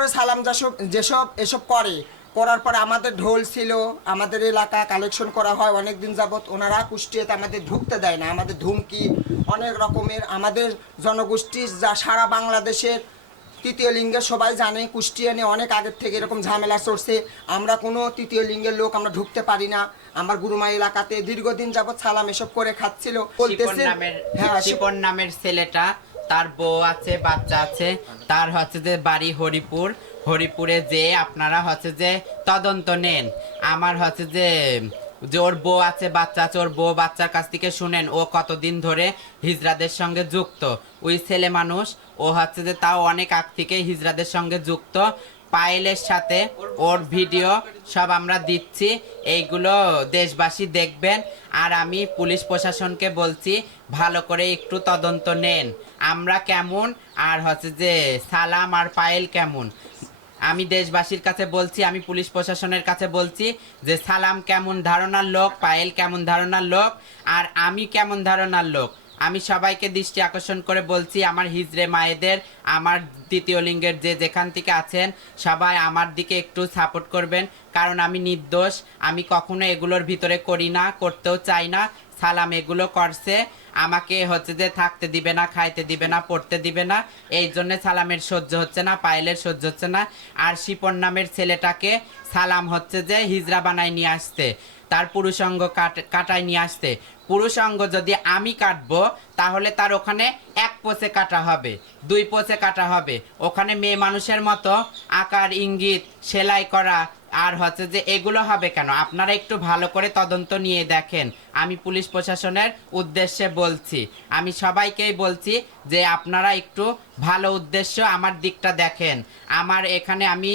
তারপরে সালাম যেসব যেসব এসব করে করার পরে আমাদের ঢোল ছিল আমাদের এলাকা কালেকশন করা হয় অনেক দিন যাবত ওনারা কুষ্টিয়াতে আমাদের ঢুকতে দেয় না আমাদের ধুমকি অনেক রকমের আমাদের জনগোষ্ঠী যা সারা বাংলাদেশের তৃতীয় লিঙ্গের সবাই জানে কুষ্টিয়া নিয়ে অনেক আগের থেকে এরকম ঝামেলা চলছে। আমরা কোনো তৃতীয় লিঙ্গের লোক আমরা ঢুকতে পারি না। আমার গুরুমা এলাকাতে দীর্ঘদিন যাবত সালাম এসব করে খাচ্ছিল। বলতেছে হ্যাঁ শিপন নামের ছেলেটা তার বউ আছে, বাচ্চা আছে, তার হচ্ছে যে বাড়ি হরিপুর। হরিপুরে যে আপনারা হচ্ছে যে তদন্ত নেন। আমার হচ্ছে যে যে ওর বউ আছে, বাচ্চা আছে, ওর বউ বাচ্চার কাছ থেকে শুনেন, ও কতদিন ধরে হিজরাদের সঙ্গে যুক্ত। ওই ছেলে মানুষ, ও হচ্ছে যে তাও অনেক আগ থেকে হিজরাদের সঙ্গে যুক্ত। পায়েলের সাথে ওর ভিডিও সব আমরা দিচ্ছি। এইগুলো দেশবাসী দেখবেন। আর আমি পুলিশ প্রশাসনকে বলছি, ভালো করে একটু তদন্ত নেন। আমরা কেমন? আর হচ্ছে যে সালাম আর পায়েল কেমন? আমি দেশবাসীর কাছে বলছি, আমি পুলিশ প্রশাসনের কাছে বলছি যে সালাম কেমন ধারণার লোক, পায়েল কেমন ধারণার লোক, আর আমি কেমন ধারণার লোক। আমি সবাইকে দৃষ্টি আকর্ষণ করে বলছি, আমার হিজড়ে মায়েদের, আমার দ্বিতীয় লিঙ্গের যে যেখান থেকে আছেন, সবাই আমার দিকে একটু সাপোর্ট করবেন। কারণ আমি নির্দোষ, আমি কখনো এগুলোর ভিতরে করি না, করতেও চাই না। সালাম, এগুলো করছে। আমাকে হচ্ছে যে থাকতে দিবে না, খাইতে দিবে না, পড়তে দিবে না। এই জন্য সালামের সহ্য হচ্ছে না, পায়েলের সহ্য হচ্ছে না। আর শিপন নামের ছেলেটাকে সালাম হচ্ছে যে হিজরা বানায় নিয়ে আসতে, তার পুরুষাঙ্গ কাট, কাটায় নিয়ে আসতে। পুরুষাঙ্গ যদি আমি কাটবো, তাহলে তার ওখানে এক পোষে কাটা হবে, দুই পোষে কাটা হবে। ওখানে মেয়ে মানুষের মতো আকার, ইঙ্গিত, সেলাই করা আর হচ্ছে যে এগুলো হবে কেন? আপনারা একটু ভালো করে তদন্ত নিয়ে দেখেন। আমি পুলিশ প্রশাসনের উদ্দেশ্যে বলছি। আমি সবাইকেই বলছি যে আপনারা একটু ভালো উদ্দেশ্য আমার দিকটা দেখেন। আমার এখানে আমি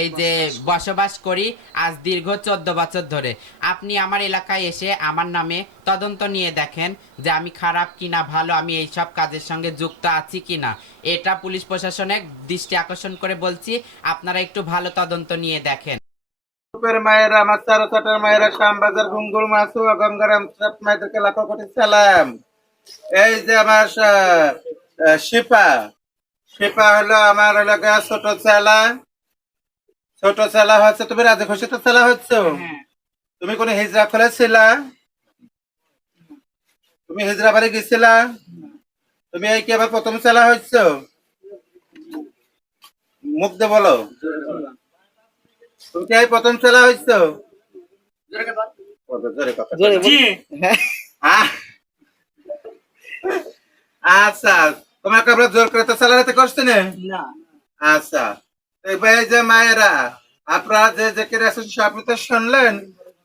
এই যে বসবাস করি আজ দীর্ঘ চোদ্দ বছর ধরে। আপনি আমার এলাকায় এসে আমার নামে তদন্ত নিয়ে দেখেন যে আমি খারাপ কিনা, ভালো, আমি এই সব কাজের সঙ্গে যুক্ত আছি কিনা। এটা পুলিশ প্রশাসনের দৃষ্টি আকর্ষণ করে বলছি, আপনারা একটু ভালো তদন্ত নিয়ে দেখেন। রূপের মায়েরা আমার চারো চাটার মায়েরা শ্যামবাজার গুঙ্গুল মাসু গঙ্গারাম সব মায়েদেরকে লাখো কোটি সালাম। এই যে আমার শিপা। শিপা হলো আমার হলো ছোট চেলা ছোট চেলা হচ্ছে তুমি রাজে খুশি তো চেলা হচ্ছ? তুমি কোন হিজরা খুলেছিলা তুমি হিজরা বাড়ি গেছিলা? তুমি এই কি আবার প্রথম চেলা হচ্ছ? মুখ দে বলো। তুমি কি প্রথম চেলা হইছ জোরে আচ্ছা তোমাকে আমরা জোর করে তো চালাতে করছি না। আচ্ছা এবার যে মায়েরা আপনারা যে যে কে আপনি তো শুনলেন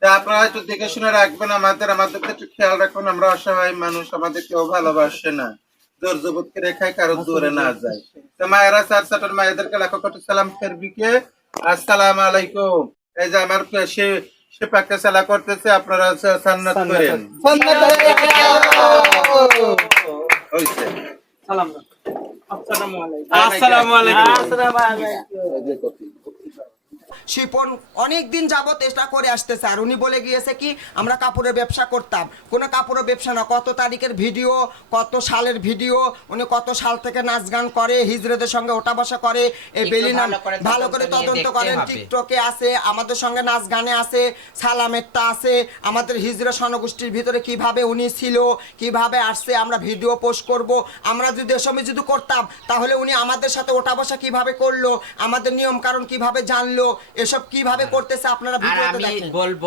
তা আপনারা একটু দেখে শুনে রাখবেন আমাদের আমাদেরকে একটু খেয়াল রাখবেন আমরা অসহায় মানুষ আমাদের কেউ ভালোবাসে না। জোর জবতকে রেখায় কারও দূরে না যায়। তো মায়েরা চার চারটার মায়েদেরকে লাখো কোটি সালাম ফেরবিকে আসসালাম আলাইকুম। এই যে আমার সে সে পাকে সালা করতেছে আপনারা সান্নাত করেন। হইছে। আসসালামু আলাইকুম। শিপন অনেক দিন যাবত এটা করে আসতেছে। আর উনি বলে গিয়েছে কি আমরা কাপড়ের ব্যবসা করতাম। কোনো কাপড়ের ব্যবসা না কত তারিখের ভিডিও কত সালের ভিডিও উনি কত সাল থেকে নাচ গান করে হিজড়েদের সঙ্গে ওঠা বসা করে এই বেলিনাম ভালো করে তদন্ত করেন টিকটকে আছে আমাদের সঙ্গে নাচ গানে আছে সালামেরটা আছে আমাদের হিজড়া জনগোষ্ঠীর ভিতরে কীভাবে উনি ছিল কীভাবে আসছে আমরা ভিডিও পোস্ট করব আমরা যদি এসময় যদি করতাম তাহলে উনি আমাদের সাথে ওঠা বসা কীভাবে করল আমাদের নিয়ম কারণ কীভাবে জানলো এসব কীভাবে করতেছে আপনারা ভিডিওতে আমি বলব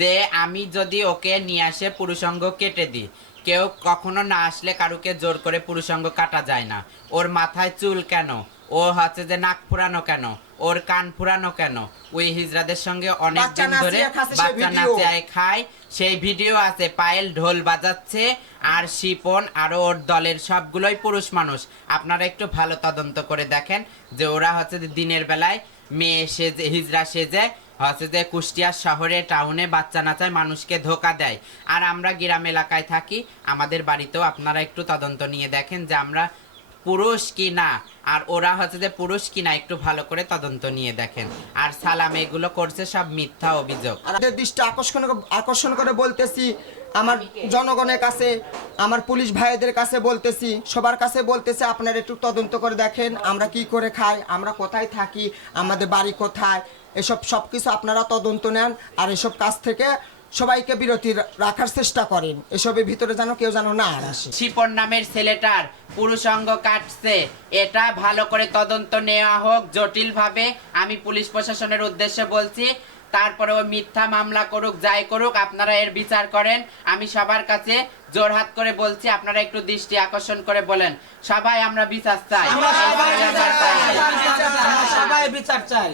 যে আমি যদি ওকে নিয়ে আসে পুরুষাঙ্গ কেটে দিই কেউ কখনো না আসলে কারুকে জোর করে পুরুষাঙ্গ কাটা যায় না। ওর মাথায় চুল কেন? ও হচ্ছে যে নাক ফুরানো কেন? ওর কান ফুরানো কেন? ওই হিজড়াদের সঙ্গে অনেক দিন ধরে বাচ্চা ভিডিও। নাচে খায়। সেই ভিডিও আছে পায়েল ঢোল বাজাচ্ছে আর শিপন আর ওর দলের সবগুলোই পুরুষ মানুষ। আপনারা একটু ভালো তদন্ত করে দেখেন যে ওরা হচ্ছে যে দিনের বেলায় মেয়ে সেজে হিজড়া সেজে হচ্ছে যে কুষ্টিয়া শহরে টাউনে বাচ্চা নাচায় মানুষকে ধোকা দেয়। আর আমরা গ্রাম এলাকায় থাকি আমাদের বাড়িতেও আপনারা একটু তদন্ত নিয়ে দেখেন যে আমরা পুরুষ কি না আর ওরা হচ্ছে যে পুরুষ কি না একটু ভালো করে তদন্ত নিয়ে দেখেন। আর সালাম এগুলো করছে সব মিথ্যা অভিযোগ। আমাদের দৃষ্টি আকর্ষণ আকর্ষণ করে বলতেছি আমার জনগণের কাছে আমার পুলিশ ভাইদের কাছে বলতেছি সবার কাছে বলতেছি আপনারা একটু তদন্ত করে দেখেন আমরা কি করে খাই আমরা কোথায় থাকি আমাদের বাড়ি কোথায় এসব সব কিছু আপনারা তদন্ত নেন আর এসব কাজ থেকে সবাইকে বিরতি রাখার চেষ্টা করেন। এসবের ভিতরে যেন কেউ যেন না আসে। শিপন নামের ছেলেটার পুরুষাঙ্গ কাটছে। এটা ভালো করে তদন্ত নেওয়া হোক জটিল ভাবে আমি পুলিশ প্রশাসনের উদ্দেশ্যে বলছি তারপরে ও মিথ্যা মামলা করুক যাই করুক আপনারা এর বিচার করেন। আমি সবার কাছে জোরহাত করে বলছি আপনারা একটু দৃষ্টি আকর্ষণ করে বলেন। সবাই আমরা বিচার চাই। আমরা সবাই এই বিচার চাই। আমরা সবাই বিচার চাই।